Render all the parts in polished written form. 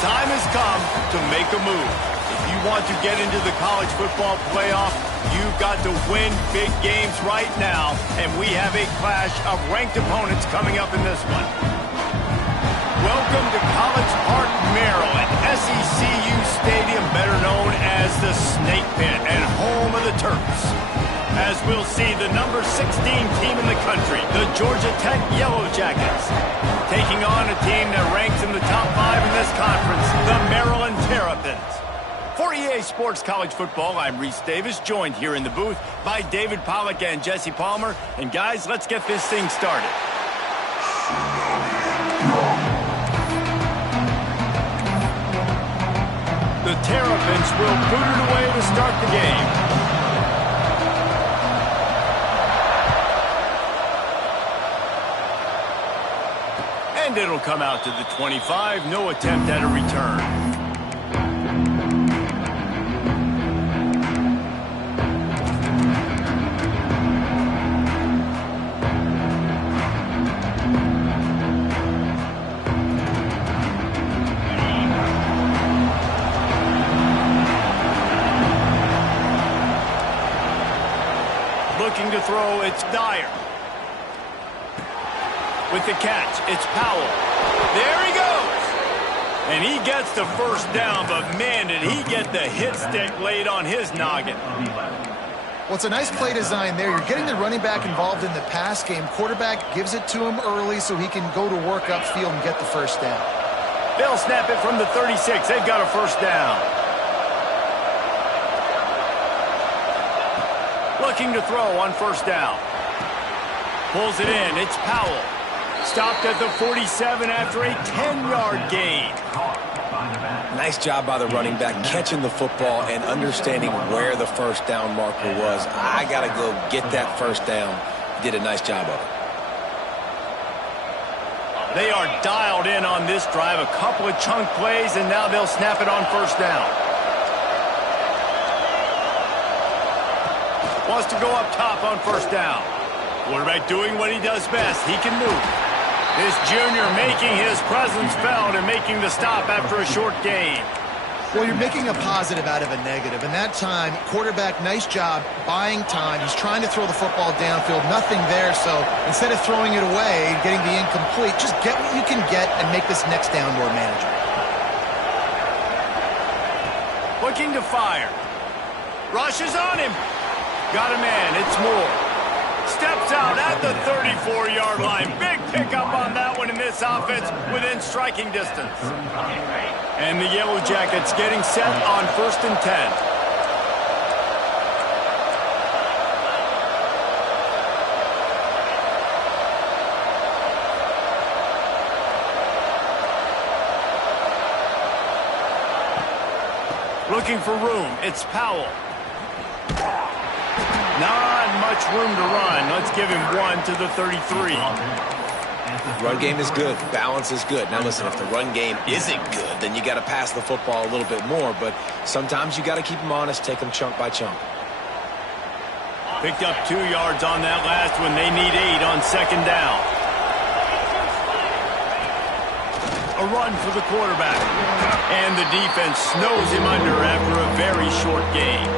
time has come to make a move. If you want to get into the college football playoff, you've got to win big games right now, and we have a clash of ranked opponents coming up in this one. Welcome to College Park, Maryland, SECU Stadium, better known as the Snake Pit and home of the Terps. As we'll see, the number 16 team in the country, the Georgia Tech Yellow Jackets, taking on a team that ranks in the top 5 in this conference, the Maryland Terrapins. For EA Sports College Football, I'm Reese Davis, joined here in the booth by David Pollack and Jesse Palmer. And guys, let's get this thing started. The Terrapins will boot it away to start the game. And it'll come out to the 25. No attempt at a return. Looking to throw, it's Dyer. With the catch, it's Powell. There he goes! And he gets the first down, but man, did he get the hit stick laid on his noggin. Well, it's a nice play design there. You're getting the running back involved in the pass game. Quarterback gives it to him early so he can go to work upfield and get the first down. They'll snap it from the 36. They've got a first down. Looking to throw on first down. Pulls it in. It's Powell. Stopped at the 47 after a 10-yard gain. Nice job by the running back catching the football and understanding where the first down marker was. I got to go get that first down. He did a nice job of it. They are dialed in on this drive. A couple of chunk plays, and now they'll snap it on first down. Wants to go up top on first down. Quarterback doing what he does best. He can move. This junior making his presence felt and making the stop after a short gain. Well, you're making a positive out of a negative. And that time, quarterback, nice job buying time. He's trying to throw the football downfield. Nothing there. So instead of throwing it away and getting the incomplete, just get what you can get and make this next down more manageable. Looking to fire. Rushes on him. Got a man. It's Moore. Steps out at the 34-yard line. Big pickup on that one in this offense within striking distance. And the Yellow Jackets getting set on 1st and 10. Looking for room. It's Powell. Not much room to run. Let's give him one to the 33. Run game is good. Balance is good. Now listen, if the run game isn't good, then you got to pass the football a little bit more. But sometimes you got to keep them honest, take them chunk by chunk. Picked up 2 yards on that last one. They need 8 on second down. A run for the quarterback. And the defense snows him under after a very short game.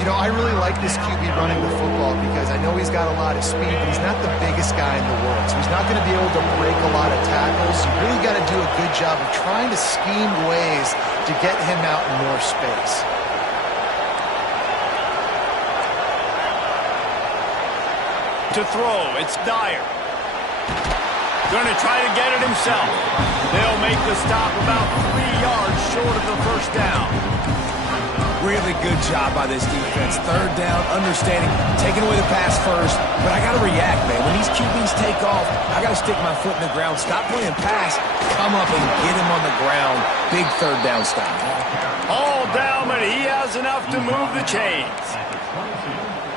You know, I really like this QB running the football because I know he's got a lot of speed, but he's not the biggest guy in the world. So he's not going to be able to break a lot of tackles. You really got to do a good job of trying to scheme ways to get him out in more space. To throw, it's Dyer. Going to try to get it himself. They'll make the stop about 3 yards short of the first down. Really good job by this defense. Third down, understanding, taking away the pass first. But I got to react, man. When these QBs take off, I got to stick my foot in the ground, stop playing pass, come up and get him on the ground. Big third down stop. All down, but he has enough to move the chains.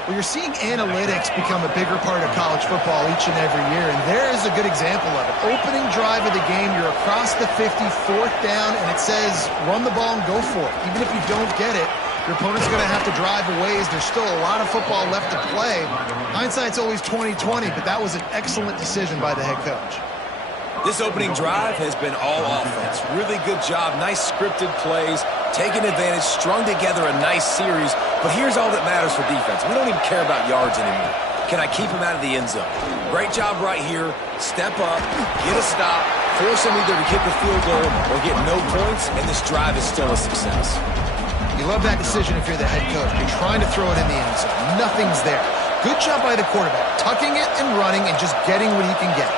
Well, you're seeing analytics become a bigger part of college football each and every year, and there is a good example of it. Opening drive of the game, you're across the 50, 4th down, and it says run the ball and go for it. Even if you don't get it, your opponent's going to have to drive a ways. There's still a lot of football left to play. Hindsight's always 20/20, but that was an excellent decision by the head coach. This opening drive has been all offense. Really good job, nice scripted plays, taking advantage, strung together a nice series. But here's all that matters for defense. We don't even care about yards anymore. Can I keep him out of the end zone? Great job right here. Step up, get a stop, force him either to kick a field goal or get no points, and this drive is still a success. You love that decision if you're the head coach. You're trying to throw it in the end zone. Nothing's there. Good job by the quarterback, tucking it and running and just getting what he can get.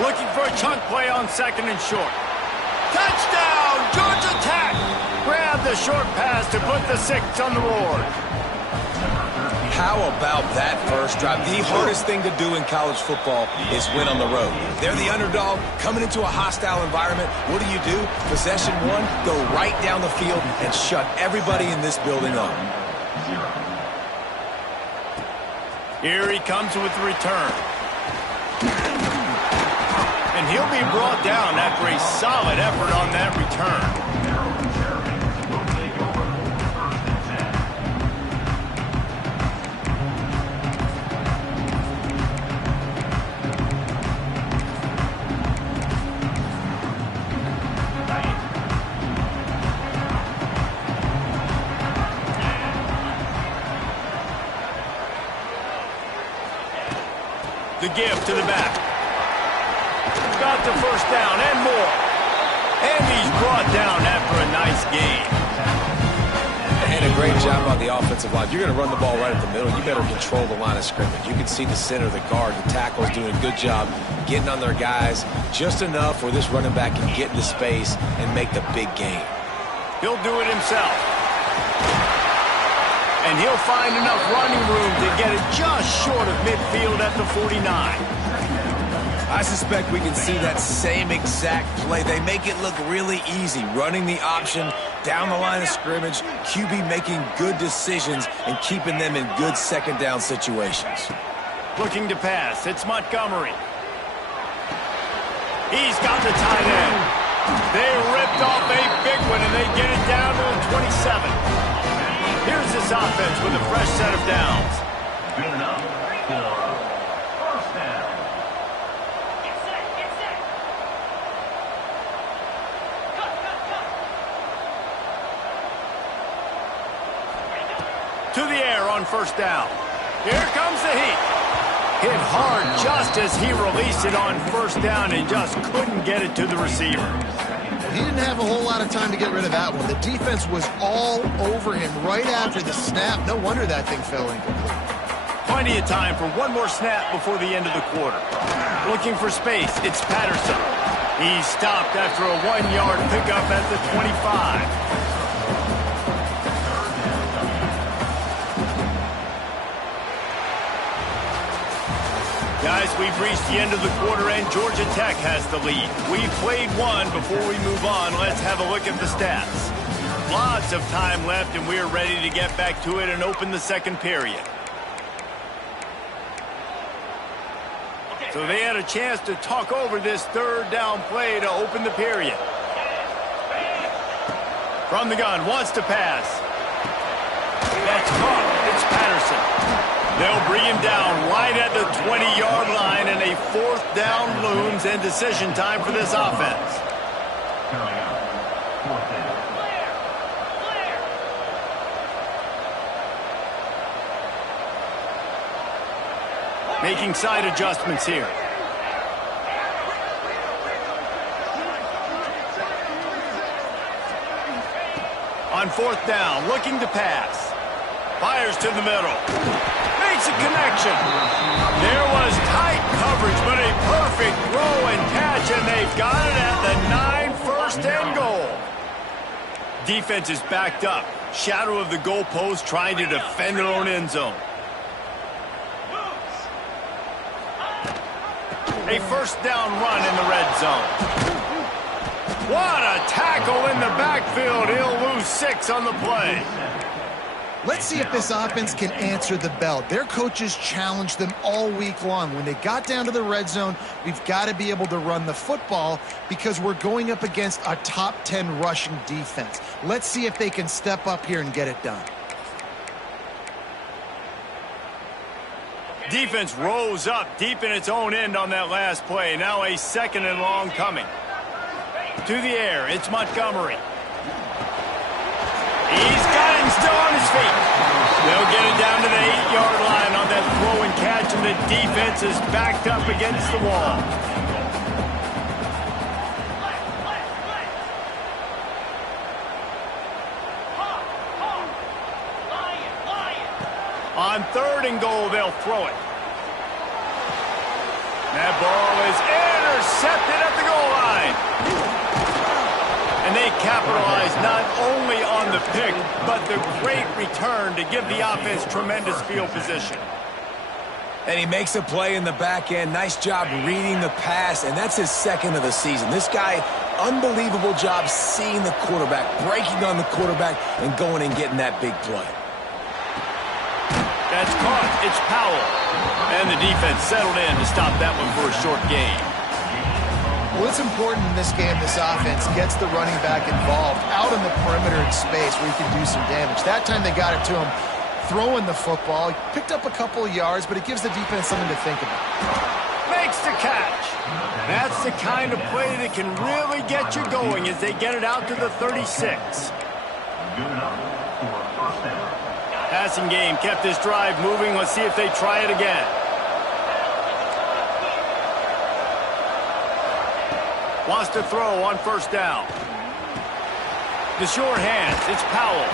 Looking for a chunk play on 2nd and short. Touchdown, Georgia Tech! Grab the short pass to put the 6 on the board. How about that first drive? The hardest thing to do in college football is win on the road. They're the underdog, coming into a hostile environment. What do? Possession 1, go right down the field and shut everybody in this building up. Here he comes with the return. And he'll be brought down after a solid effort on that return. The give to the back. Got the first down and more. And he's brought down after a nice gain. And a great job on the offensive line. You're going to run the ball right at the middle. You better control the line of scrimmage. You can see the center, the guard, the tackle's doing a good job getting on their guys just enough where this running back can get into space and make the big gain. He'll do it himself. And he'll find enough running room to get it just short of midfield at the 49. I suspect we can see that same exact play. They make it look really easy, running the option down the line of scrimmage, QB making good decisions and keeping them in good 2nd down situations. Looking to pass, it's Montgomery. He's got the tight end. They ripped off a big one and they get it down to the 27. Here's this offense with a fresh set of downs. Good enough for first down. To the air on 1st down. Here comes the heat. Hit hard just as he released it on 1st down and just couldn't get it to the receiver. He didn't have a whole lot of time to get rid of that one. The defense was all over him right after the snap. No wonder that thing fell incomplete. Plenty of time for one more snap before the end of the quarter. Looking for space, it's Patterson. He's stopped after a 1-yard pickup at the 25. Guys, we've reached the end of the quarter and Georgia Tech has the lead. We've played one. Before we move on, let's have a look at the stats. Lots of time left and we're ready to get back to it and open the 2nd period. So they had a chance to talk over this 3rd down play to open the period. From the gun, wants to pass. That's caught. It's Patterson. They'll bring him down right at the 20-yard line, and a 4th down looms and decision time for this offense. Making side adjustments here. On 4th down, looking to pass. Fires to the middle. Makes a connection. There was tight coverage, but a perfect throw and catch, and they've got it at the 9, 1st and goal. Defense is backed up. Shadow of the goalpost trying to defend their own end zone. A 1st down run in the red zone. What a tackle in the backfield. He'll lose 6 on the play. Let's see if this offense can answer the bell. Their coaches challenged them all week long. When they got down to the red zone, we've got to be able to run the football because we're going up against a top 10 rushing defense. Let's see if they can step up here and get it done. Defense rose up deep in its own end on that last play. Now a 2nd and long coming. To the air, it's Montgomery. He's got it and still on his feet. They'll get it down to the 8-yard line on that throw and catch, and the defense is backed up against the wall. On 3rd and goal, they'll throw it. That ball is intercepted at the goal line. And they capitalize not only on the pick, but the great return to give the offense tremendous field position. And he makes a play in the back end. Nice job reading the pass, and that's his 2nd of the season. This guy, unbelievable job seeing the quarterback, breaking on the quarterback, and going and getting that big play. That's caught. It's Powell. And the defense settled in to stop that one for a short gain. What's important in this game, this offense gets the running back involved out on the perimeter in space where he can do some damage. That time they got it to him throwing the football. He picked up a couple of yards, but it gives the defense something to think about. Makes the catch. That's the kind of play that can really get you going as they get it out to the 36. Good enough for a first down. Passing game kept this drive moving. Let's see if they try it again. Wants to throw on 1st down. The short hands. It's Powell.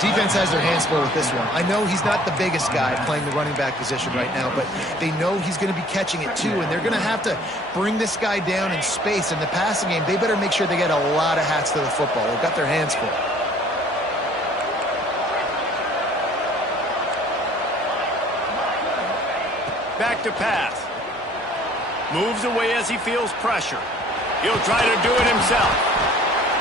Defense has their hands full with this one. I know he's not the biggest guy playing the running back position right now, but they know he's going to be catching it too, and they're going to have to bring this guy down in space. In the passing game, they better make sure they get a lot of hats to the football. They've got their hands full. Back to pass. Moves away as he feels pressure. He'll try to do it himself.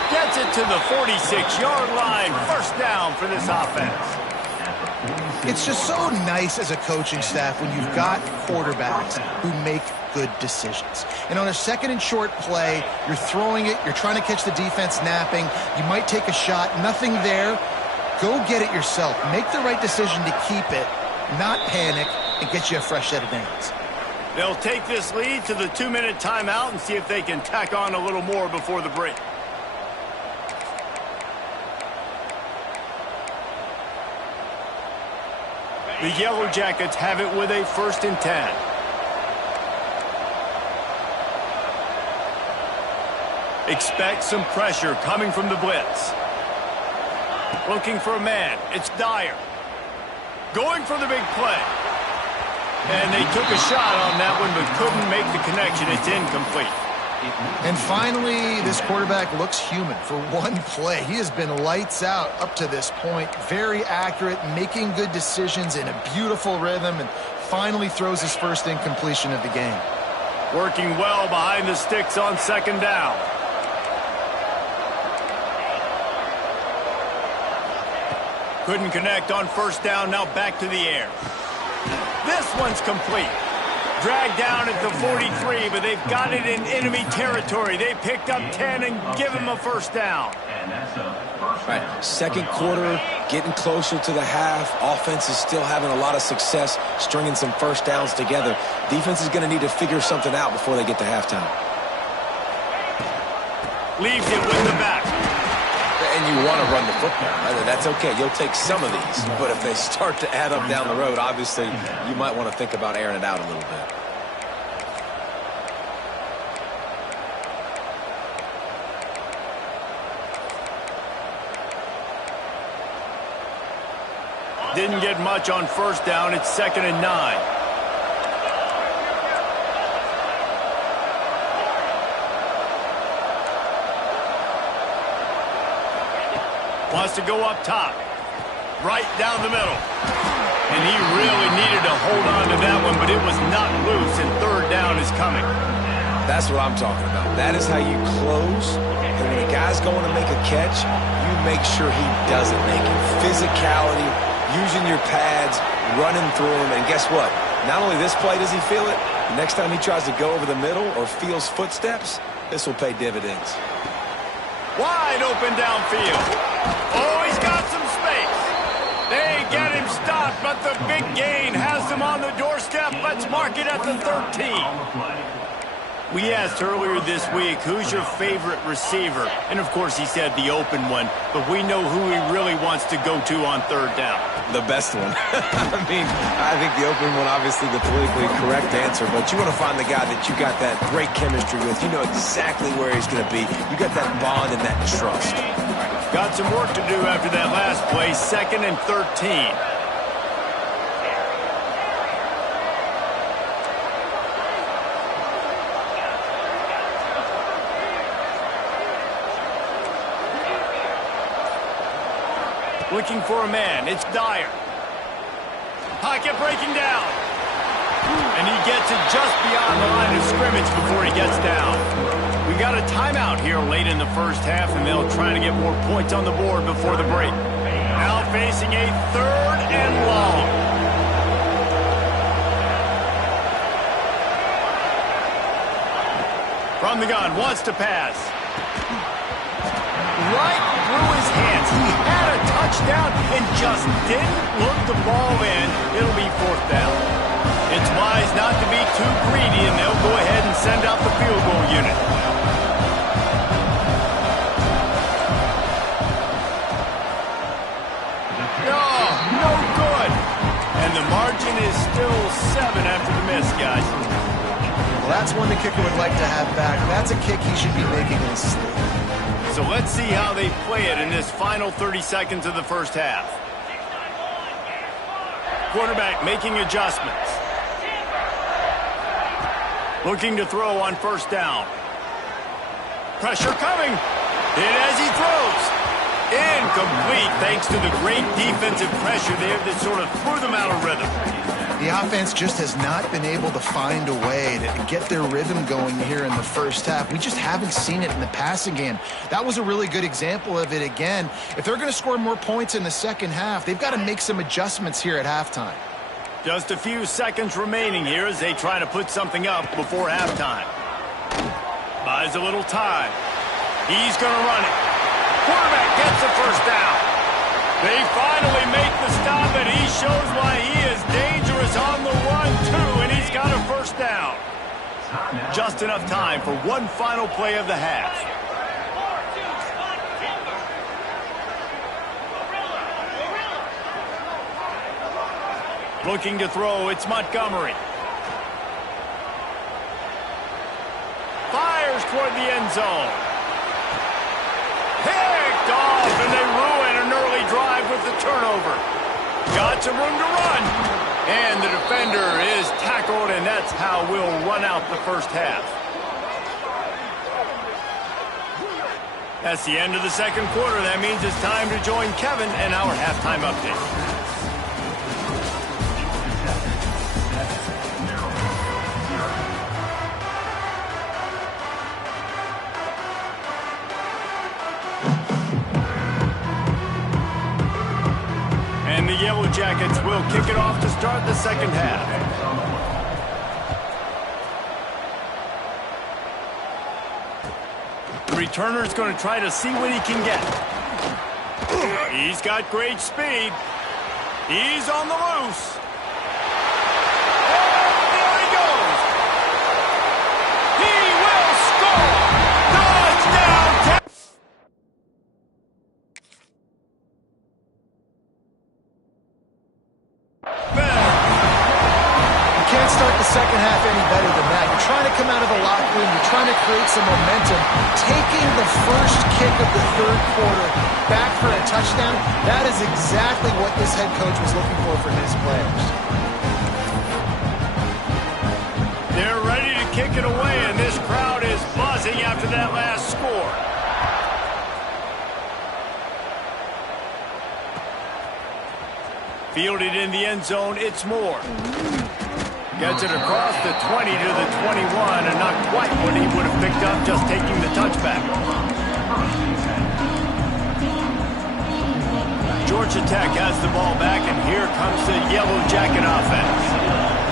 Gets it to the 46-yard line. 1st down for this offense. It's just so nice as a coaching staff when you've got quarterbacks who make good decisions. And on a 2nd and short play, you're throwing it, you're trying to catch the defense napping, you might take a shot, nothing there. Go get it yourself. Make the right decision to keep it, not panic, and get you a fresh set of downs. They'll take this lead to the 2-minute timeout and see if they can tack on a little more before the break. The Yellow Jackets have it with a 1st and 10. Expect some pressure coming from the blitz. Looking for a man. It's Dyer. Going for the big play. And they took a shot on that one, but couldn't make the connection. It's incomplete. And finally, this quarterback looks human for one play. He has been lights out up to this point. Very accurate, making good decisions in a beautiful rhythm, and finally throws his 1st incompletion of the game. Working well behind the sticks on 2nd down. Couldn't connect on 1st down, now back to the air. This one's complete. Dragged down at the 43, but they've got it in enemy territory. They picked up 10 and give him a 1st down. And that's a first down. Right, 2nd quarter, getting closer to the half. Offense is still having a lot of success stringing some 1st downs together. Defense is going to need to figure something out before they get to halftime. Leaves it with the back. And you want to run the football. That's okay. You'll take some of these. But if they start to add up down the road, obviously, you might want to think about airing it out a little bit. Didn't get much on 1st down. It's 2nd and 9. Wants to go up top. Right down the middle. And he really needed to hold on to that one, but it was not loose, and 3rd down is coming. That's what I'm talking about. That is how you close. And when a guy's going to make a catch, you make sure he doesn't make it. Physicality, using your pads, running through him. And guess what? Not only this play does he feel it, the next time he tries to go over the middle or feels footsteps, this will pay dividends. Wide open downfield. Oh, he's got some space. They get him Time stopped, but the big gain has them on the doorstep. Let's mark it at the 13. We asked earlier this week, who's your favorite receiver? And, of course, he said the open one. But we know who he really wants to go to on third down. The best one. I mean, I think the open one, obviously the politically correct answer. But you want to find the guy that you got that great chemistry with. You know exactly where he's going to be. You got that bond and that trust. Got some work to do after that last play. 2nd and 13. Looking for a man. It's Dyer. Pocket breaking down. And he gets it just beyond the line of scrimmage before he gets down. We got a timeout here late in the first half, and they'll try to get more points on the board before the break. Now facing a 3rd and long. From the gun, wants to pass. Right through his hands. He had a touchdown and just didn't look the ball in. It'll be 4th down. It's wise not to be too greedy, and they'll go ahead and send out the field goal unit. Oh, no good. And the margin is still 7 after the miss, guys. Well, that's one the kicker would like to have back. That's a kick he should be making in his sleep. So let's see how they play it in this final 30 seconds of the first half. Quarterback making adjustments. Looking to throw on 1st down. Pressure coming. In as he throws. Incomplete thanks to the great defensive pressure there that sort of threw them out of rhythm. The offense just has not been able to find a way to get their rhythm going here in the first half. We just haven't seen it in the passing game. That was a really good example of it again. If they're going to score more points in the second half, they've got to make some adjustments here at halftime. Just a few seconds remaining here as they try to put something up before halftime. Buys a little time. He's going to run it. Quarterback gets the 1st down. They finally make the stop, and he shows why he is dangerous on the run, too, and he's got a 1st down. Just enough time for one final play of the half. Looking to throw, it's Montgomery. Fires toward the end zone. Picked off, and they ruin an early drive with the turnover. Got some room to run. And the defender is tackled, and that's how we'll run out the first half. That's the end of the second quarter. That means it's time to join Kevin and our halftime update. And the Yellow Jackets will kick it off to start the second half. The returner's going to try to see what he can get. He's got great speed. He's on the loose. And there he goes. He will score. Touchdown. Start the second half any better than that. You're trying to come out of the locker room. You're trying to create some momentum. Taking the first kick of the third quarter back for a touchdown, that is exactly what this head coach was looking for his players. They're ready to kick it away, and this crowd is buzzing after that last score. Fielded in the end zone, it's Moore. Gets it across the 20 to the 21, and not quite what he would have picked up just taking the touchback. Georgia Tech has the ball back, and here comes the Yellow Jacket offense.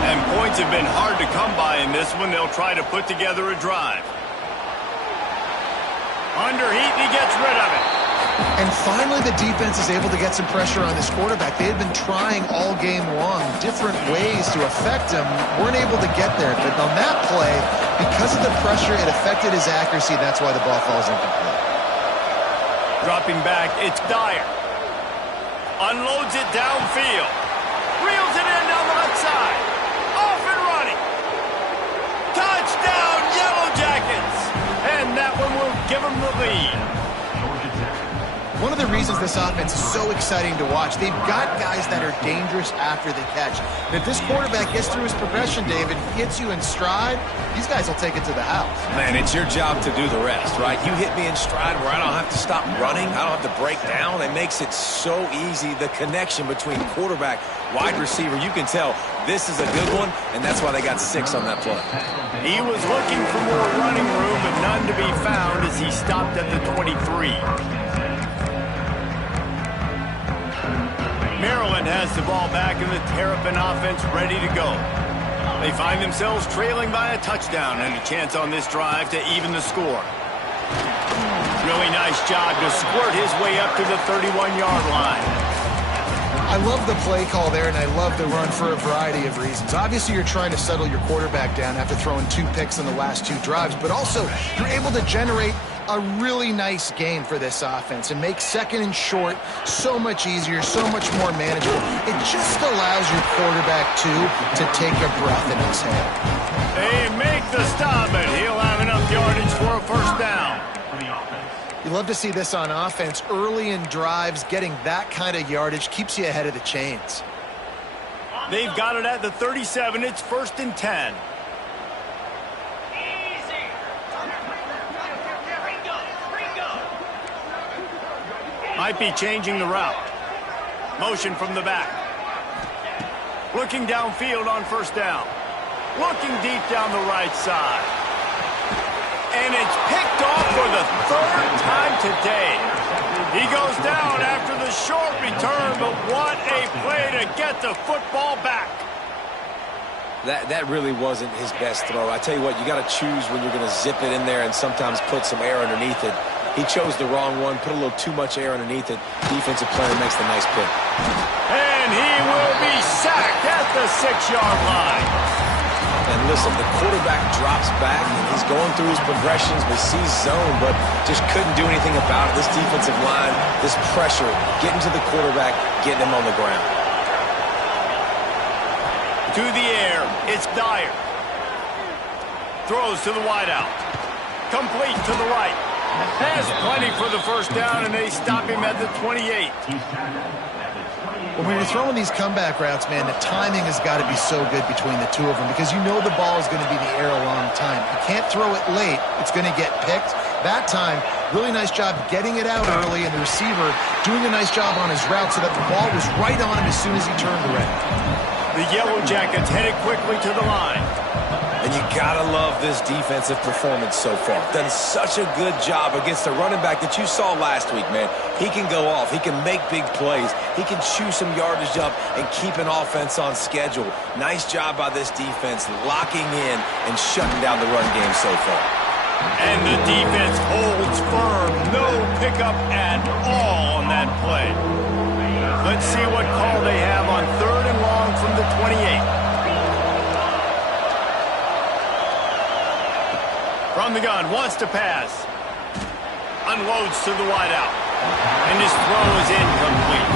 And points have been hard to come by in this one. They'll try to put together a drive. Under heat, and he gets rid of it. And finally, the defense is able to get some pressure on this quarterback. They had been trying all game long different ways to affect him, weren't able to get there. But on that play, because of the pressure, it affected his accuracy. That's why the ball falls incomplete. Dropping back, it's Dyer. Unloads it downfield. Reels it in down the left side. Off and running. Touchdown, Yellow Jackets. And that one will give them the lead. One of the reasons this offense is so exciting to watch, they've got guys that are dangerous after the catch. And if this quarterback gets through his progression, David, hits you in stride, these guys will take it to the house. Man, it's your job to do the rest, right? You hit me in stride where I don't have to stop running. I don't have to break down. It makes it so easy. The connection between quarterback, wide receiver, you can tell this is a good one, and that's why they got 6 on that play. He was looking for more running room, but none to be found as he stopped at the 23. Maryland has the ball back and the Terrapin offense ready to go. They find themselves trailing by a touchdown and a chance on this drive to even the score. Really nice job to squirt his way up to the 31-yard line. I love the play call there, and I love the run for a variety of reasons. Obviously, you're trying to settle your quarterback down after throwing 2 picks in the last 2 drives, but also you're able to generate a really nice game for this offense and make second and short so much easier, so much more manageable. It just allows your quarterback, too, to take a breath and exhale. They make the stop, and he'll have enough yardage for a first down. You love to see this on offense. Early in drives, getting that kind of yardage keeps you ahead of the chains. They've got it at the 37. It's 1st and 10. Might be changing the route. Motion from the back. Looking downfield on first down. Looking deep down the right side. And it's picked off for the 3rd time today. He goes down after the short return, but what a play to get the football back. That really wasn't his best throw. I tell you what, you got to choose when you're going to zip it in there and sometimes put some air underneath it. He chose the wrong one, put a little too much air underneath it. Defensive player makes the nice pick. And he will be sacked at the 6-yard line. And listen, the quarterback drops back, and he's going through his progressions, but sees zone, but just couldn't do anything about it. This defensive line, this pressure, getting to the quarterback, getting him on the ground. To the air, it's Dyer. Throws to the wideout. Complete to the right. Has plenty for the first down, and they stop him at the 28. When you're throwing these comeback routes, man, the timing has got to be so good between the two of them because you know the ball is going to be in the air a long time. You can't throw it late. It's going to get picked. That time, really nice job getting it out early, and the receiver doing a nice job on his route so that the ball was right on him as soon as he turned around. The Yellow Jackets headed quickly to the line. And you gotta love this defensive performance so far. Done such a good job against the running back that you saw last week, man. He can go off. He can make big plays. He can chew some yardage up and keep an offense on schedule. Nice job by this defense locking in and shutting down the run game so far. And the defense holds firm. No pickup at all on that play. Let's see what call they have on 3rd and long from the 28. From the gun, wants to pass. Unloads to the wideout. And his throw is incomplete.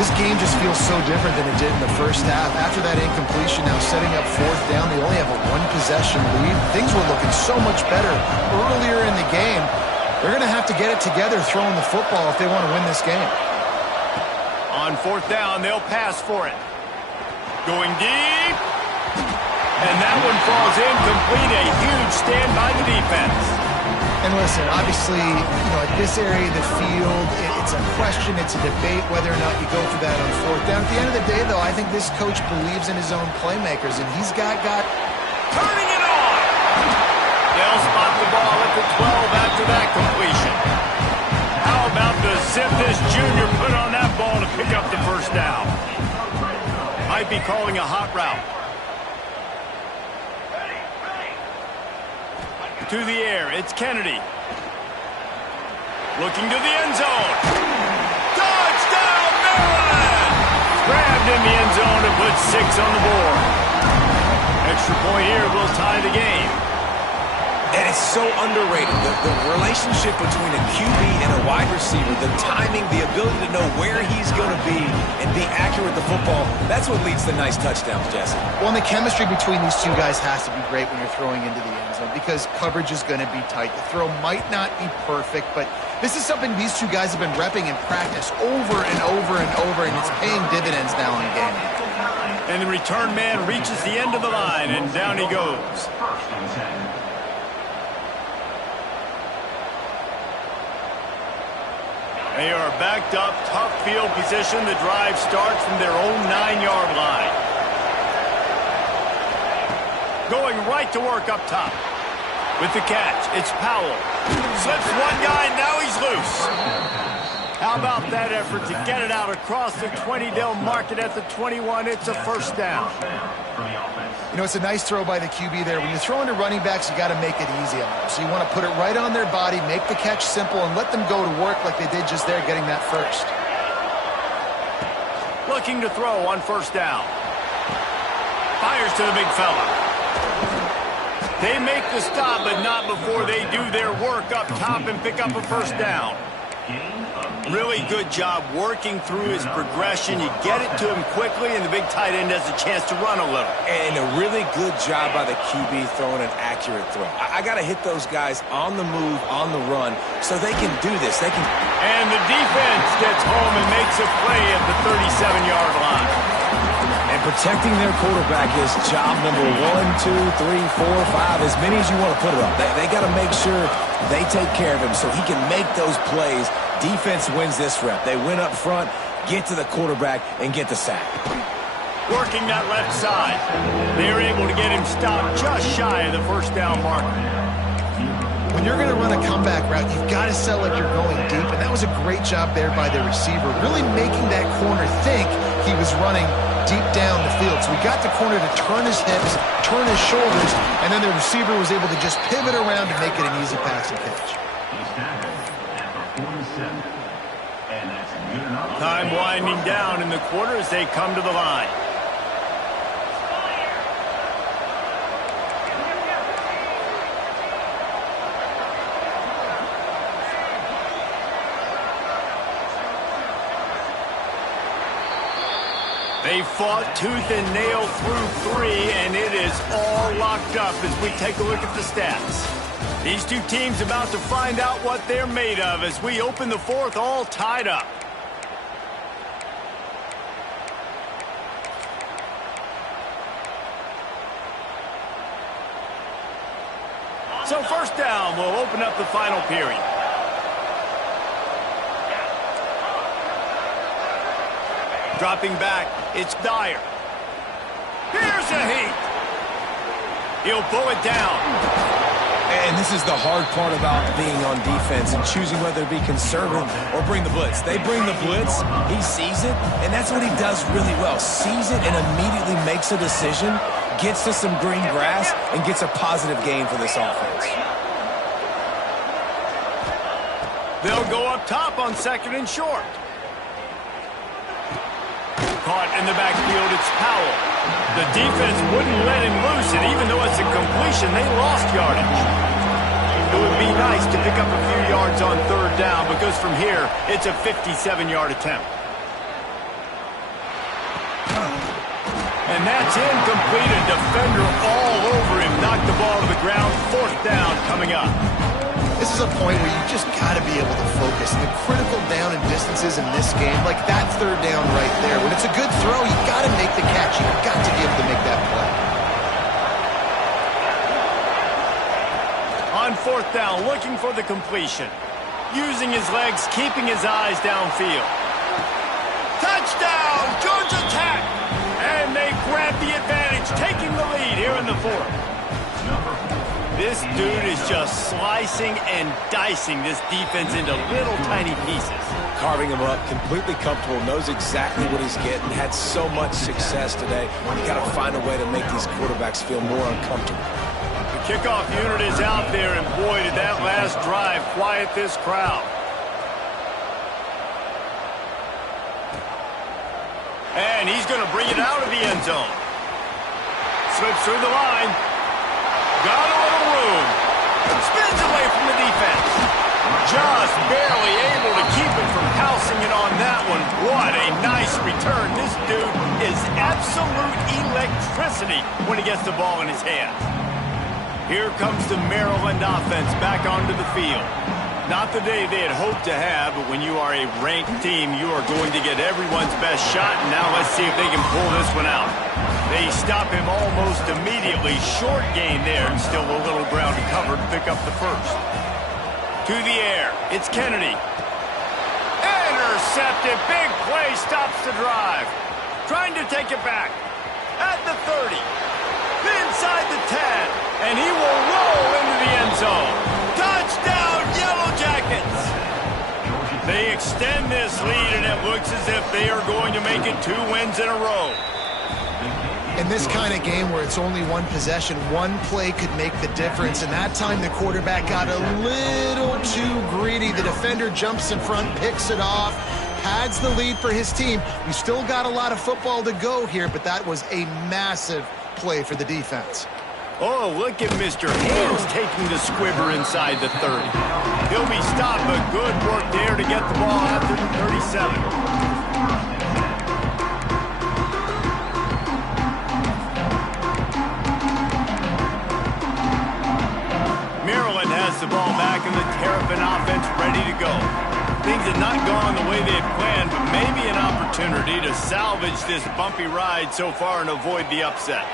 This game just feels so different than it did in the first half. After that incompletion, now setting up 4th down, they only have a 1-possession lead. Things were looking so much better earlier in the game. They're going to have to get it together throwing the football if they want to win this game. On 4th down, they'll pass for it. Going deep. And that one falls incomplete. A huge stand by the defense. And listen, obviously, at this area of the field, it's a question, it's a debate whether or not you go for that on 4th down. At the end of the day, though, I think this coach believes in his own playmakers, and he's got turning it on. They'll spot the ball at the 12 after that completion. How about the zip this junior put on that ball to pick up the first down? Might be calling a hot route. To the air, it's Kennedy. Looking to the end zone. Touchdown, Maryland! Grabbed in the end zone and put 6 on the board. Extra point here will tie the game. And it's so underrated. The relationship between a QB and a wide receiver, the timing, the ability to know where he's going to be and be accurate with the football, that's what leads to nice touchdowns, Jesse. Well, and the chemistry between these two guys has to be great when you're throwing into the end zone because coverage is going to be tight. The throw might not be perfect, but this is something these two guys have been repping in practice over and over and over, and it's paying dividends now in game. And the return man reaches the end of the line, and down he goes. They are backed up, tough field position. The drive starts from their own 9-yard line. Going right to work up top. With the catch, it's Powell. Slips one guy, now he's loose. How about that effort to get it out across the 20? They'll mark it at the 21. It's a first down. You know, it's a nice throw by the QB there. When you're throwing to running backs, you got to make it easy on them. So you want to put it right on their body, make the catch simple, and let them go to work like they did just there, getting that first. Looking to throw on first down. Fires to the big fella. They make the stop, but not before they do their work up top and pick up a first down. Really good job working through his progression. You get it to him quickly, and the big tight end has a chance to run a little. And a really good job by the QB throwing an accurate throw. I got to hit those guys on the move, on the run, so they can do this. They can. And the defense gets home and makes a play at the 37-yard line. And protecting their quarterback is job number 1, 2, 3, 4, 5, as many as you want to put it on. They got to make sure they take care of him so he can make those plays. Defense wins this rep. They win up front, get to the quarterback, and get the sack. Working that left side. They're able to get him stopped just shy of the first down marker. When you're going to run a comeback route, you've got to sell like you're going deep, and that was a great job there by the receiver, really making that corner think he was running deep down the field. So we got the corner to turn his hips, turn his shoulders, and then the receiver was able to just pivot around and make it an easy pass and catch. Time winding down in the quarter as they come to the line. They fought tooth and nail through 3, and it is all locked up as we take a look at the stats. These two teams about to find out what they're made of as we open the fourth, all tied up. So first down will open up the final period. Dropping back, it's Dyer. Here's a heat. He'll pull it down. And this is the hard part about being on defense and choosing whether to be conservative or bring the blitz. They bring the blitz, he sees it, and that's what he does really well. Sees it and immediately makes a decision, gets to some green grass, and gets a positive gain for this offense. They'll go up top on second and short. Caught in the backfield, it's Powell. The defense wouldn't let him loose, and even though it's a completion, they lost yardage. It would be nice to pick up a few yards on third down because from here, it's a 57-yard attempt. And that's incomplete. A defender all over him. Knocked the ball to the ground. Fourth down coming up. This is a point where you just got to be able to focus. The critical down and distances in this game, like that third down right there. When it's a good throw, you got to make the catch. You've got to be able to make that play. On fourth down, looking for the completion. Using his legs, keeping his eyes downfield. Touchdown, Georgia Tech! And they grab the advantage, taking the lead here in the fourth. This dude is just slicing and dicing this defense into little tiny pieces. Carving him up, completely comfortable, knows exactly what he's getting, had so much success today. You got to find a way to make these quarterbacks feel more uncomfortable. The kickoff unit is out there, and boy, did that last drive quiet this crowd. And he's going to bring it out of the end zone. Slips through the line. Got a little room. Spins away from the defense. Just barely able to keep him from housing it on that one. What a nice return. This dude is absolute electricity when he gets the ball in his hands. Here comes the Maryland offense back onto the field. Not the day they had hoped to have, but when you are a ranked team, you are going to get everyone's best shot. And now let's see if they can pull this one out. They stop him almost immediately. Short gain there, and still a little ground to cover to pick up the first. To the air, it's Kennedy. Intercepted, big play, stops the drive. Trying to take it back. At the 30. Inside the 10. And he will roll into the end zone. Touchdown, Yellow Jackets! They extend this lead, and it looks as if they are going to make it 2 wins in a row. In this kind of game where it's only one possession, one play could make the difference. And that time the quarterback got a little too greedy. The defender jumps in front, picks it off, pads the lead for his team. We still got a lot of football to go here, but that was a massive play for the defense. Oh, look at Mr. Hands taking the squibber inside the 30. He'll be stopped, but good work there to get the ball after the 37. Maryland has the ball back and the Terrapin offense ready to go. Things have not gone the way they had planned, but maybe an opportunity to salvage this bumpy ride so far and avoid the upset.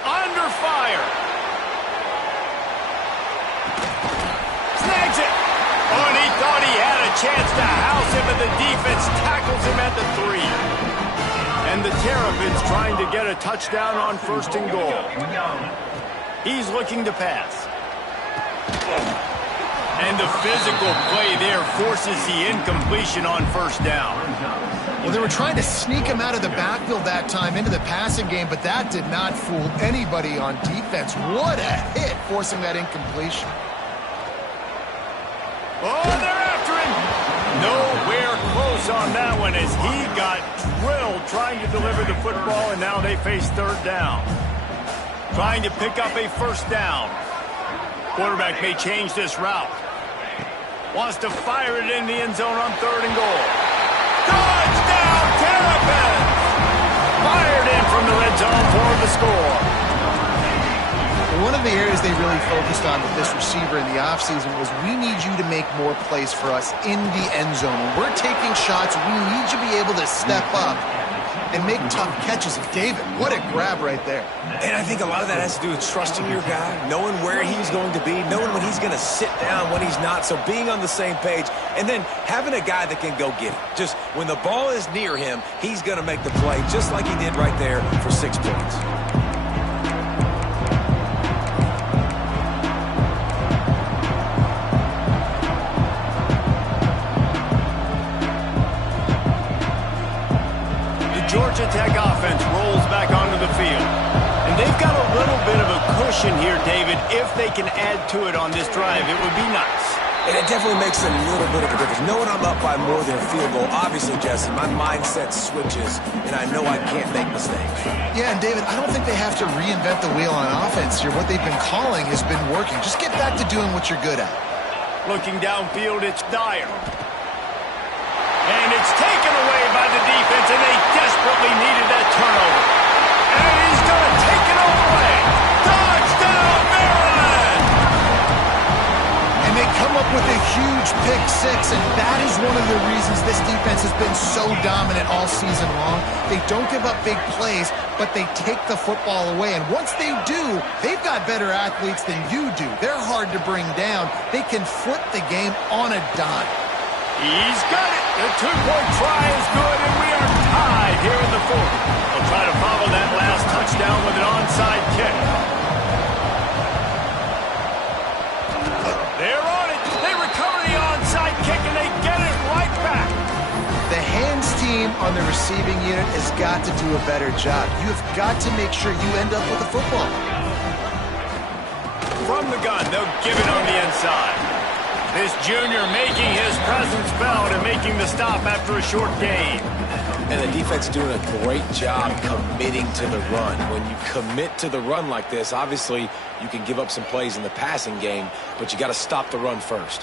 Under fire. Snags it. Oh, and he thought he had a chance to house him, and the defense tackles him at the 3. And the Terrapins trying to get a touchdown on 1st and goal. He's looking to pass. And the physical play there forces the incompletion on 1st down. Well, they were trying to sneak him out of the backfield that time into the passing game, but that did not fool anybody on defense. What a hit, forcing that incompletion. Oh, they're after him. Nowhere close on that one as he got drilled trying to deliver the football, and now they face 3rd down. Trying to pick up a 1st down. Quarterback may change this route. Wants to fire it in the end zone on 3rd and goal. Touchdown, Terrapins! Fired in from the red zone for the score. One of the areas they really focused on with this receiver in the offseason was we need you to make more plays for us in the end zone. When we're taking shots, we need you to be able to step up and make tough catches. And David, what a grab right there. And I think a lot of that has to do with trusting your guy, knowing where he's going to be, knowing when he's going to sit down, when he's not, so being on the same page, and then having a guy that can go get it. Just when the ball is near him, he's going to make the play, just like he did right there for 6 points. Georgia Tech offense rolls back onto the field. And they've got a little bit of a cushion here, David. If they can add to it on this drive, it would be nice. And it definitely makes a little bit of a difference. Knowing I'm up by more than a field goal, obviously, Jesse, my mindset switches, and I know I can't make mistakes. Yeah, and David, I don't think they have to reinvent the wheel on offense here. What they've been calling has been working. Just get back to doing what you're good at. Looking downfield, it's Dyer. And it's taken away by the defense, and they desperately needed that turnover. And he's going to take it all away. Touchdown, Maryland! And they come up with a huge pick 6, and that is one of the reasons this defense has been so dominant all season long. They don't give up big plays, but they take the football away. And once they do, they've got better athletes than you do. They're hard to bring down. They can flip the game on a dime. He's got it. The 2-point try is good, and we are tied here in the 4th. They'll try to follow that last touchdown with an onside kick. They're on it. They recover the onside kick, and they get it right back. The hands team on the receiving unit has got to do a better job. You have got to make sure you end up with the football. From the gun, they'll give it on the inside. This junior making his presence felt and making the stop after a short gain. And the defense doing a great job committing to the run. When you commit to the run like this, obviously you can give up some plays in the passing game, but you got to stop the run first.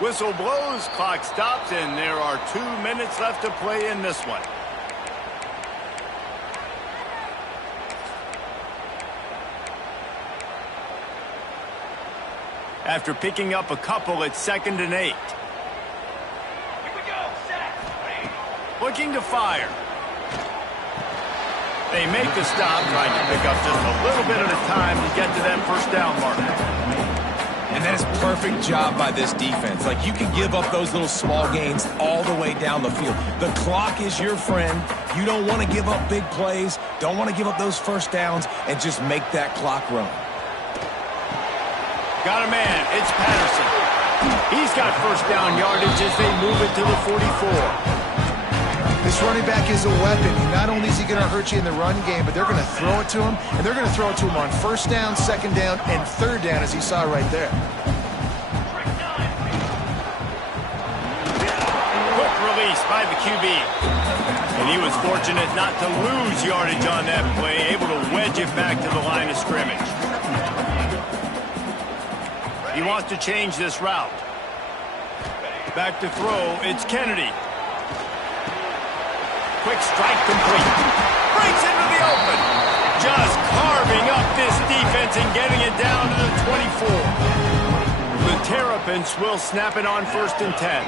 Whistle blows, clock stops, and there are 2 minutes left to play in this one. After picking up a couple, it's 2nd and 8. Here we go. Set. Looking to fire. They make the stop, trying to pick up just a little bit at a time to get to that first down marker. And that is perfect job by this defense. Like, you can give up those little small gains all the way down the field. The clock is your friend. You don't want to give up big plays, don't want to give up those first downs, and just make that clock run. Got a man. It's Patterson. He's got first down yardage as they move it to the 44. This running back is a weapon. Not only is he going to hurt you in the run game, but they're going to throw it to him, and they're going to throw it to him on first down, second down, and third down, as you saw right there. Quick release by the QB. And he was fortunate not to lose yardage on that play, able to wedge it back to the line of scrimmage. He wants to change this route. Back to throw, it's Kennedy. Quick strike complete. Breaks into the open. Just carving up this defense and getting it down to the 24. The Terrapins will snap it on 1st and 10.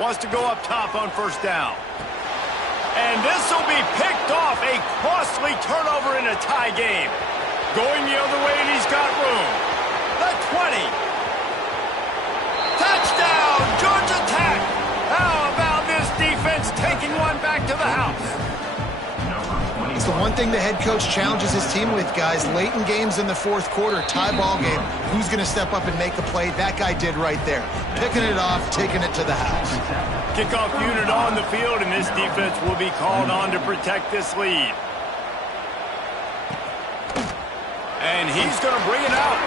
Wants to go up top on first down. And this will be picked off. A costly turnover in a tie game. Going the other way, and he's got room. The 20. Touchdown, Georgia Tech. How about this defense taking one back to the house? It's the one thing the head coach challenges his team with, guys. Late in games in the fourth quarter, tie ball game. Who's going to step up and make a play? That guy did right there. Picking it off, taking it to the house. Kickoff unit on the field, and this defense will be called on to protect this lead. And he's going to bring it out.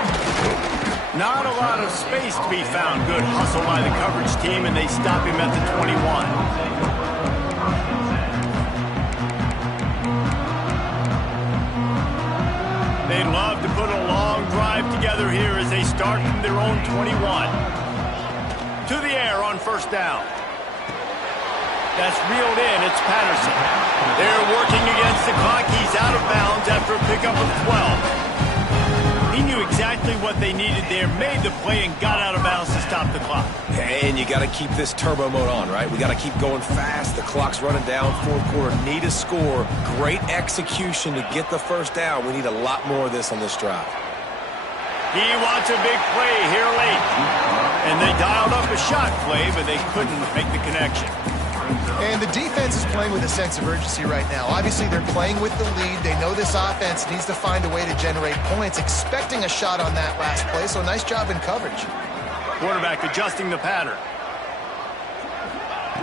Not a lot of space to be found. Good hustle by the coverage team, and they stop him at the 21. They'd love to put a long drive together here as they start from their own 21. To the air on first down. That's reeled in. It's Patterson. They're working against the clock. He's out of bounds after a pickup of 12. He knew exactly what they needed there, made the play, and got out of bounds to stop the clock. And you got to keep this turbo mode on, right? We got to keep going fast. The clock's running down. Fourth quarter, need a score. Great execution to get the first down. We need a lot more of this on this drive. He wants a big play here late. And they dialed up a shot play, but they couldn't make the connection. And the defense is playing with a sense of urgency right now. Obviously, they're playing with the lead. They know this offense needs to find a way to generate points, expecting a shot on that last play. So nice job in coverage. Quarterback adjusting the pattern.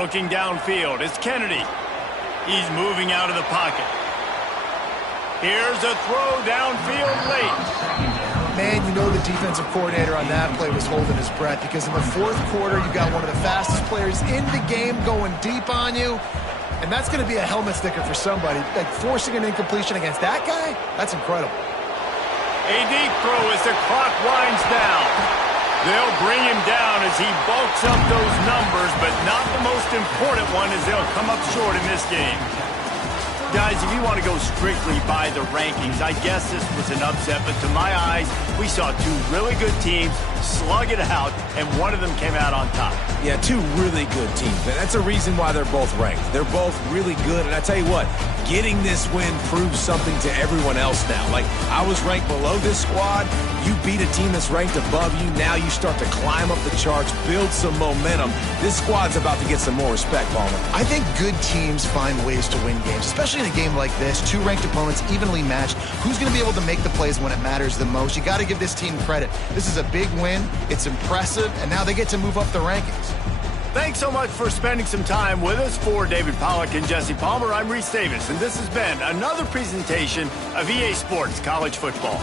Looking downfield, it's Kennedy. He's moving out of the pocket. Here's a throw downfield late. Man, you know the defensive coordinator on that play was holding his breath, because in the fourth quarter, you got one of the fastest players in the game going deep on you, and that's going to be a helmet sticker for somebody. Like, forcing an incompletion against that guy, that's incredible. A deep throw as the clock winds down. They'll bring him down as he bulks up those numbers, but not the most important one, as they'll come up short in this game. Guys, if you want to go strictly by the rankings, I guess this was an upset, but to my eyes, we saw two really good teams slug it out, and one of them came out on top. Yeah, two really good teams, man. That's a reason why they're both ranked. They're both really good, and I tell you what, getting this win proves something to everyone else now. Like, I was ranked below this squad. You beat a team that's ranked above you. Now you start to climb up the charts, build some momentum. This squad's about to get some more respect, Palmer. I think good teams find ways to win games, especially in a game like this. Two ranked opponents evenly matched. Who's going to be able to make the plays when it matters the most? You got to give this team credit. This is a big win. It's impressive, and now they get to move up the rankings. Thanks so much for spending some time with us. For David Pollack and Jesse Palmer, I'm Reese Davis, and this has been another presentation of EA Sports College Football.